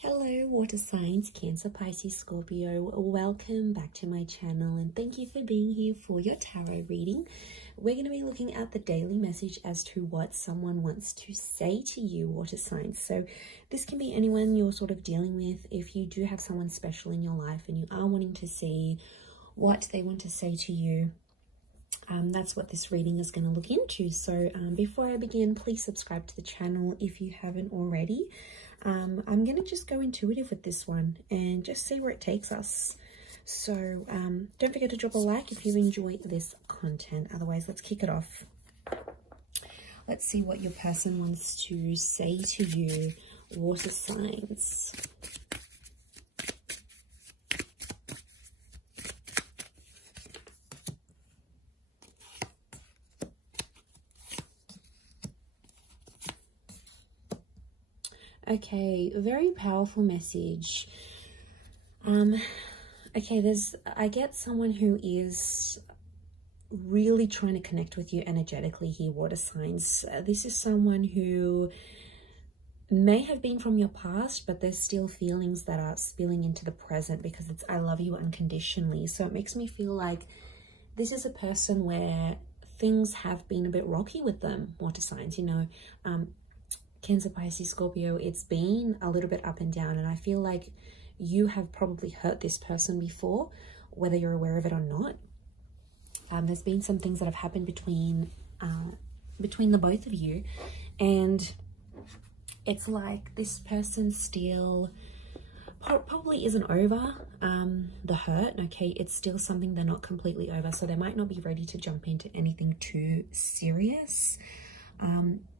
Hello water signs, Cancer, Pisces, Scorpio. Welcome back to my channel and thank you for being here for your tarot reading. We're going to be looking at the daily message as to what someone wants to say to you, water signs. So this can be anyone you're sort of dealing with. If you do have someone special in your life and you are wanting to see what they want to say to you, that's what this reading is going to look into. So before I begin, please subscribe to the channel if you haven't already. I'm going to just go intuitive with this one and just see where it takes us. So don't forget to drop a like if you enjoy this content. Otherwise, let's kick it off. Let's see what your person wants to say to you, water signs. Okay, very powerful message. Okay, I get someone who is really trying to connect with you energetically here, water signs. This is someone who may have been from your past, but there's still feelings that are spilling into the present because it's I love you unconditionally. So it makes me feel like this is a person where things have been a bit rocky with them, water signs, you know. Cancer, Pisces, Scorpio, it's been a little bit up and down, and I feel like you have probably hurt this person before, whether you're aware of it or not. There's been some things that have happened between the both of you, and it's like this person still probably isn't over the hurt. Okay, it's still something they're not completely over, so they might not be ready to jump into anything too serious.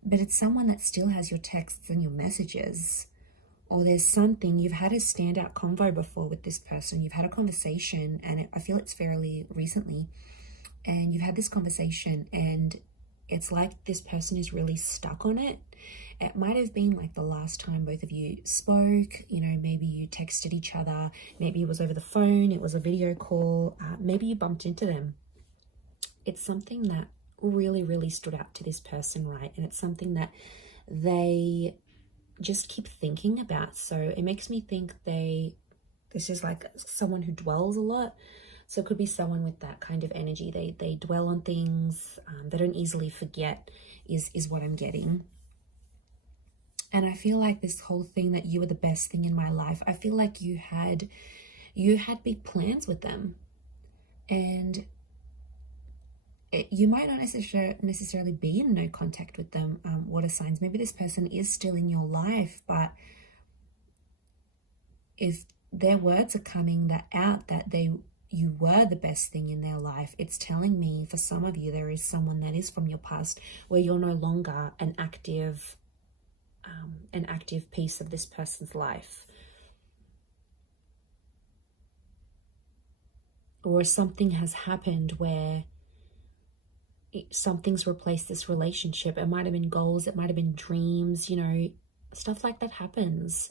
But it's someone that still has your texts and your messages, or there's something, you've had a standout convo before with this person. You've had a conversation, and I feel it's fairly recently, and you've had this conversation and it's like this person is really stuck on it. It might have been like the last time both of you spoke, you know, maybe you texted each other, maybe it was over the phone, it was a video call, maybe you bumped into them. It's something that really stood out to this person, right? And it's something that they just keep thinking about. So it makes me think this is like someone who dwells a lot. So it could be someone with that kind of energy. They dwell on things, they don't easily forget is what I'm getting. And I feel like this whole thing that you were the best thing in my life, I feel like you had big plans with them, and you might not necessarily be in no contact with them, water signs. Maybe this person is still in your life, but if their words are coming out that you were the best thing in their life, it's telling me for some of you there is someone that is from your past where you're no longer an active piece of this person's life. Or something has happened where something's replaced this relationship. It might have been goals, it might have been dreams, you know, stuff like that happens.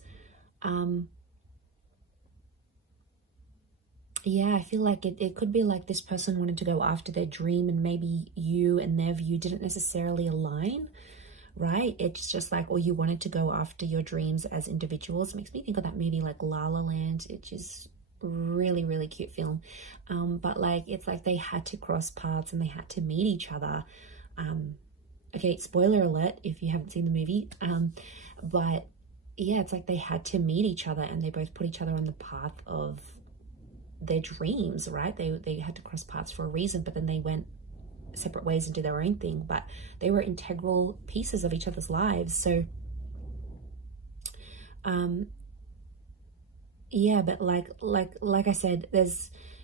Yeah, I feel like it could be like this person wanted to go after their dream, and maybe you and their view didn't necessarily align, right? It's just like, or you wanted to go after your dreams as individuals. It makes me think of that movie like La La Land. It's just really cute film, but like it's like they had to cross paths and they had to meet each other. Okay, spoiler alert if you haven't seen the movie, but yeah, it's like they had to meet each other and they both put each other on the path of their dreams, right? They had to cross paths for a reason, but then they went separate ways and did their own thing, but they were integral pieces of each other's lives. So yeah, but like I said,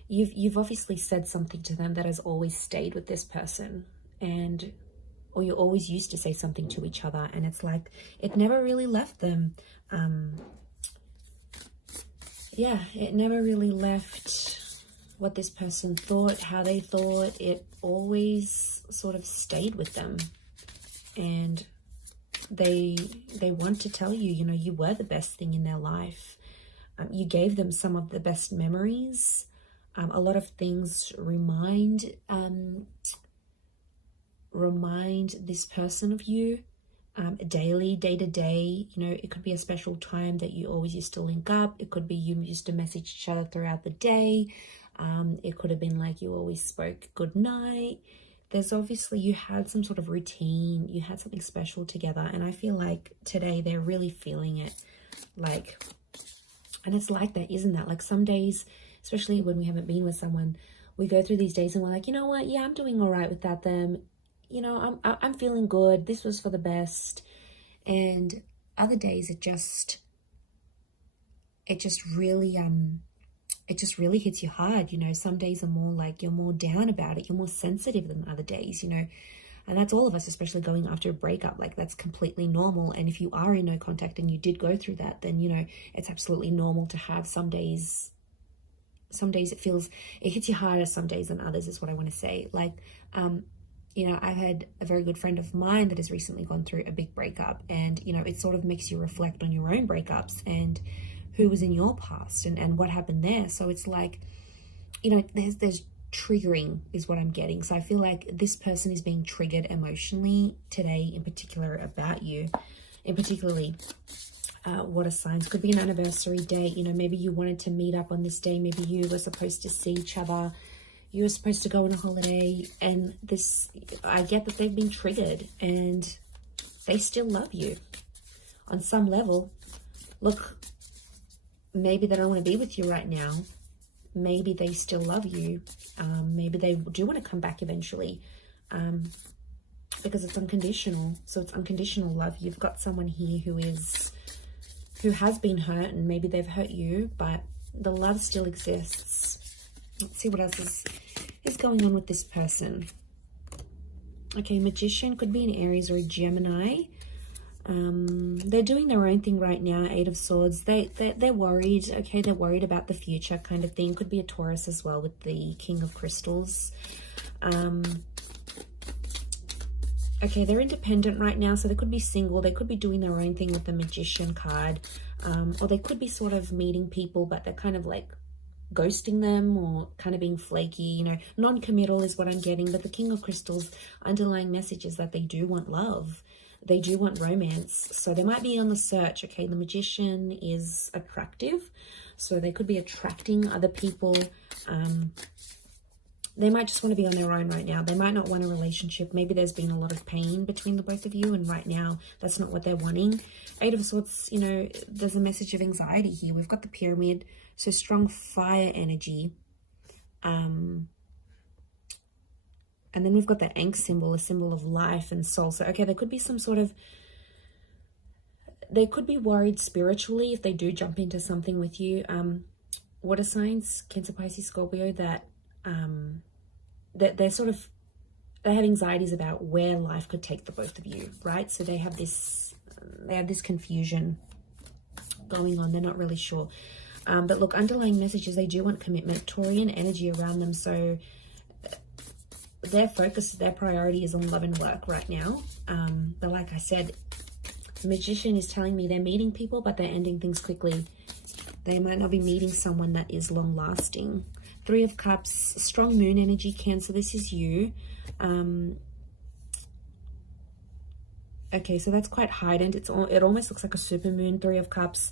you've obviously said something to them that has always stayed with this person, or you always used to say something to each other, and it's like it never really left them. Yeah, it never really left what this person thought, how they thought. It always sort of stayed with them, and they want to tell you, you know, you were the best thing in their life. You gave them some of the best memories. A lot of things remind this person of you. daily, day to day. You know, it could be a special time that you always used to link up. It could be you used to message each other throughout the day. It could have been like you always spoke good night. There's obviously, you had some sort of routine, you had something special together, and I feel like today they're really feeling it. Like, and it's like that, isn't that? Like some days, especially when we haven't been with someone, we go through these days and we're like, you know what, yeah, I'm doing all right without them. You know, I'm feeling good. This was for the best. And other days it just really hits you hard. You know, some days are more like you're more down about it, you're more sensitive than other days, you know. And that's all of us, especially going after a breakup. Like, that's completely normal. And if you are in no contact and you did go through that, then, you know, it's absolutely normal to have some days it hits you harder some days than others, is what I want to say. Like, you know, I've had a very good friend of mine that has recently gone through a big breakup, and, you know, it sort of makes you reflect on your own breakups and who was in your past and what happened there. So it's like, you know, there's triggering is what I'm getting. So I feel like this person is being triggered emotionally today, in particular about you, in particularly water signs. Could be an anniversary date. You know, maybe you wanted to meet up on this day. Maybe you were supposed to see each other. You were supposed to go on a holiday, and this, I get that they've been triggered and they still love you on some level. Look, maybe they don't want to be with you right now. Maybe they still love you. Maybe they do want to come back eventually, because it's unconditional. So it's unconditional love. You've got someone here who has been hurt, and maybe they've hurt you, but the love still exists. Let's see what else is going on with this person. Okay, Magician, could be an Aries or a Gemini. They're doing their own thing right now. 8 of Swords. They're worried. Okay, they're worried about the future kind of thing. Could be a Taurus as well with the King of Crystals. Okay, they're independent right now, so they could be single. They could be doing their own thing with the Magician card. Or they could be sort of meeting people, but they're kind of like ghosting them or kind of being flaky, you know. Non-committal is what I'm getting. But the King of Crystals, underlying message is that they do want love. They do want romance. So they might be on the search. Okay, the Magician is attractive, so they could be attracting other people. They might just want to be on their own right now. They might not want a relationship. Maybe there's been a lot of pain between the both of you, and right now that's not what they're wanting. 8 of Swords, you know, there's a message of anxiety here. We've got the Pyramid, so strong fire energy. And then we've got the Ankh symbol, a symbol of life and soul. So, okay, there could be some sort of, they could be worried spiritually if they do jump into something with you. Water signs, Cancer, Pisces, Scorpio, that they're sort of, they have anxieties about where life could take the both of you, right? So they have this confusion going on. They're not really sure. But look, underlying messages, they do want commitment, Taurian energy around them. So their focus, their priority is on love and work right now. But like I said, the Magician is telling me they're meeting people, but they're ending things quickly. They might not be meeting someone that is long lasting. 3 of Cups, strong moon energy, Cancer, this is you. Okay, so that's quite heightened. It almost looks like a super moon. 3 of Cups.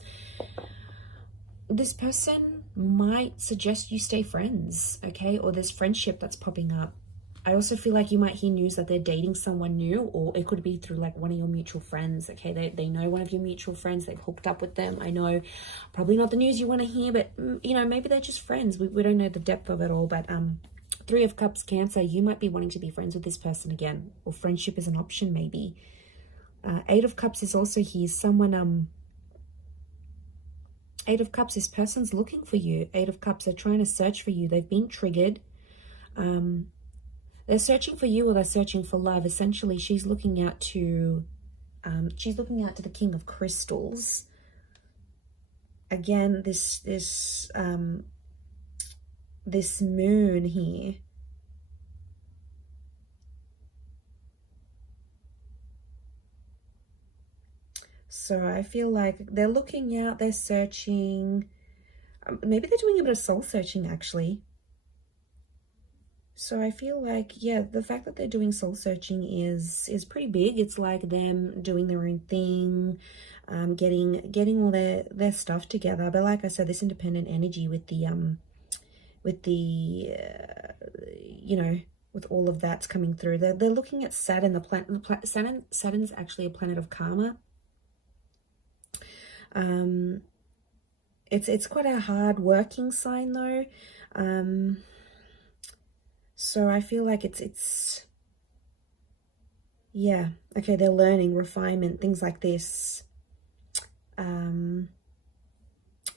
This person might suggest you stay friends, okay? Or there's friendship that's popping up. I also feel like you might hear news that they're dating someone new, or it could be through like one of your mutual friends, okay? They know one of your mutual friends, they've hooked up with them. I know probably not the news you want to hear, but you know, maybe they're just friends. We don't know the depth of it all, but 3 of Cups, Cancer, you might be wanting to be friends with this person again, or friendship is an option maybe. 8 of Cups is also here. Someone, 8 of Cups, this person's looking for you. 8 of Cups, they're trying to search for you. They've been triggered. They're searching for you, or they're searching for love. Essentially, she's looking out to the King of Crystals. Again, this moon here. So I feel like they're looking out, they're searching. Maybe they're doing a bit of soul searching, actually. So I feel like, yeah, the fact that they're doing soul searching is pretty big. It's like them doing their own thing, getting all their stuff together. But like I said, this independent energy with the you know, with all of that's coming through. They're looking at Saturn, Saturn's actually a planet of karma. It's quite a hard working sign though. So I feel like it's yeah, okay, they're learning, refinement, things like this.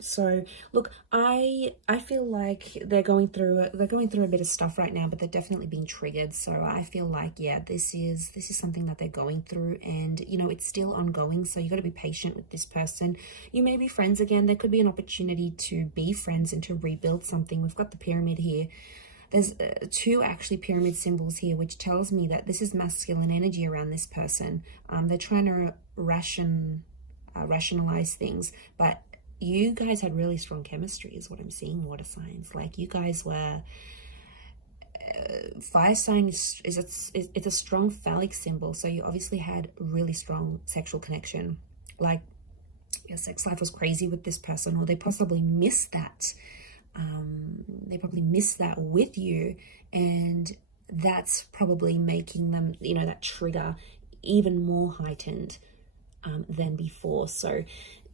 So look, I feel like they're going through a bit of stuff right now, but they're definitely being triggered. So I feel like, yeah, this is something that they're going through, and you know, it's still ongoing. So you got to be patient with this person. You may be friends again. There could be an opportunity to be friends and to rebuild something. We've got the pyramid here. There's two actually pyramid symbols here, which tells me that this is masculine energy around this person. They're trying to rationalize things, but you guys had really strong chemistry is what I'm seeing, water signs. Like you guys were, fire sign it's a strong phallic symbol. So you obviously had really strong sexual connection. Like your sex life was crazy with this person, or they possibly missed that. They probably missed that with you, and that's probably making them, you know, that trigger even more heightened than before. So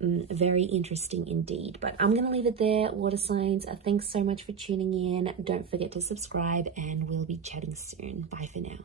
very interesting indeed. But I'm going to leave it there, water signs. Thanks so much for tuning in. Don't forget to subscribe, and we'll be chatting soon. Bye for now.